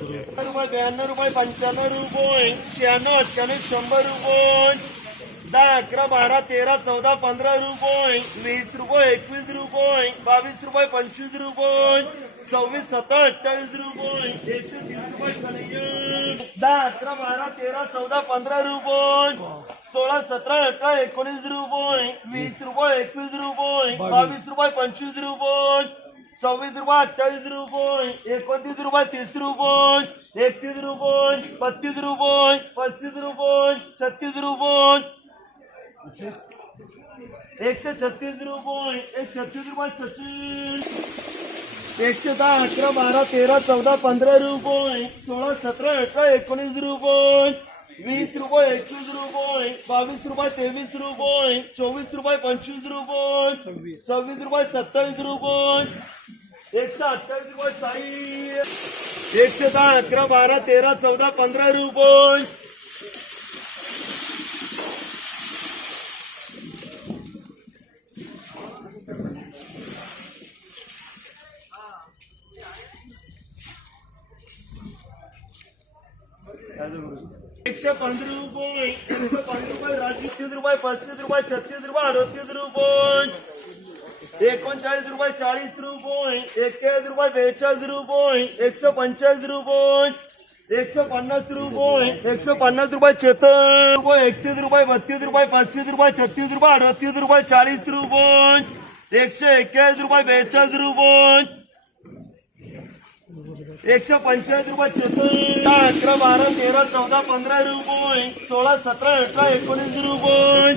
रुपये ब्याण्णव रुपये पंच्याण्णव रुपये शहाण्णव अठ्ठ्याण्णव शंभर रुपये. दहा अकरा बारा तेरा चौदा पंधरा रुपये. वीस रुपये एकवीस रुपये. बावीस रुपये पंचवीस रुपये. सव्वीस सत्तर अठ्ठावीस रुपये. एकशे तीस रुपये दहा अकरा बारा तेरा चौदा पंधरा रुपये. सोळा सतरा अठरा एकोणीस रुपये. वीस रुपये एकवीस रुपये. बावीस रुपये पंचवीस रुपये. सव्वीस रुपये अठ्ठावीस रुपये एकोणतीस रुपये तीस रुपये एकतीस रुपये बत्तीस रुपये पस्तीस रुपये छत्तीस रुपये. एकशे छत्तीस रुपये एक छत्तीस रुपये सचिन एकशे दहा अकरा बारा तेरा चौदा पंधरा रुपये सोळा सतरा अठरा एकोणीस रुपये. वीस रुपये एकवीस रुपये बावीस रुपये तेवीस रुपये चोवीस रुपये पंचवीस रुपये सव्वीस. रुपये सत्तावीस रुपये एकशे अठ्ठावीस रुपये साई. एकशे दहा अकरा बारा तेरा चौदा पंधरा रुपये. एकशे पंधरा रुपये एकशे पंधरा रुपये राजू तीस रुपये पस्तीस रुपये छत्तीस रुपये अडतीस रुपये. एकोणचाळीस रुपये चाळीस रुपये. एक्केचाळीस रुपये बेचाळीस रुपये. एकशे पंचेचाळीस रुपये. एकशे पन्नास रुपये. एकशे पन्नास रुपये चेतन रुपये एकतीस रुपये बत्तीस रुपये पस्तीस रुपये छत्तीस रुपये अडतीस रुपये चाळीस रुपये. एकशे एक्केचाळीस रुपये बेचाळीस रुपये. एकशे पंचाळीस रुपये चेतन दहा अकरा बारा तेरा चौदा पंधरा रुपये. सोळा सतरा अठरा एकोणीस रुपये.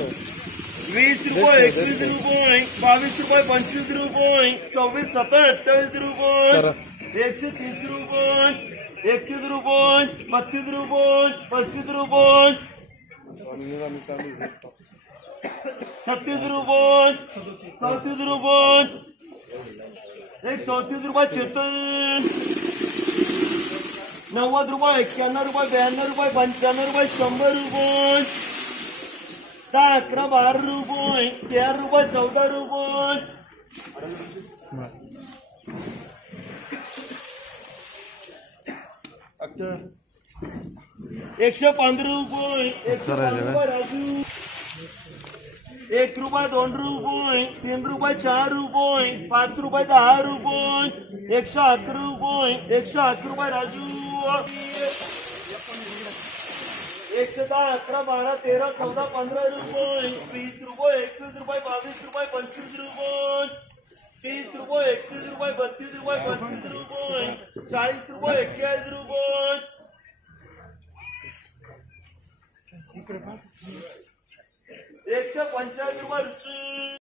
वीस रुपये एकवीस रुपये. बावीस रुपये पंचवीस रुपये. सव्वीस सत्तर अठ्ठावीस रुपये. एकशे तीस रुपये. एकतीस रुपये. बत्तीस रुपये. पस्तीस रुपये. छत्तीस रुपये. चौतीस रुपये. एक चौतीस रुपये चेतन. नव्वद रुपये एक्क्याण्णव रुपये ब्याण्णव रुपये पंच्याण्णव रुपये शंभर रुपये. दहा अकरा बारा रुपये तेरा रुपये चौदा रुपये. एकशे पंधरा रुपये एकशे पंधरा रुपये राजू. एक रुपये दोन रुपये तीन रुपये चार रुपये पाच रुपये दहा रुपये एकशे अकरा रुपये एकशे अकरा रुपये राजू. एकशे दहा अकरा बारा तेरा चौदा पंधरा रुपये वीस रुपये एकवीस रुपये बावीस रुपये पंचवीस रुपये तीस रुपये एकतीस रुपये बत्तीस रुपये पस्तीस रुपये चाळीस रुपये एक्केचाळीस रुपये. एकशे पंच्याण्णव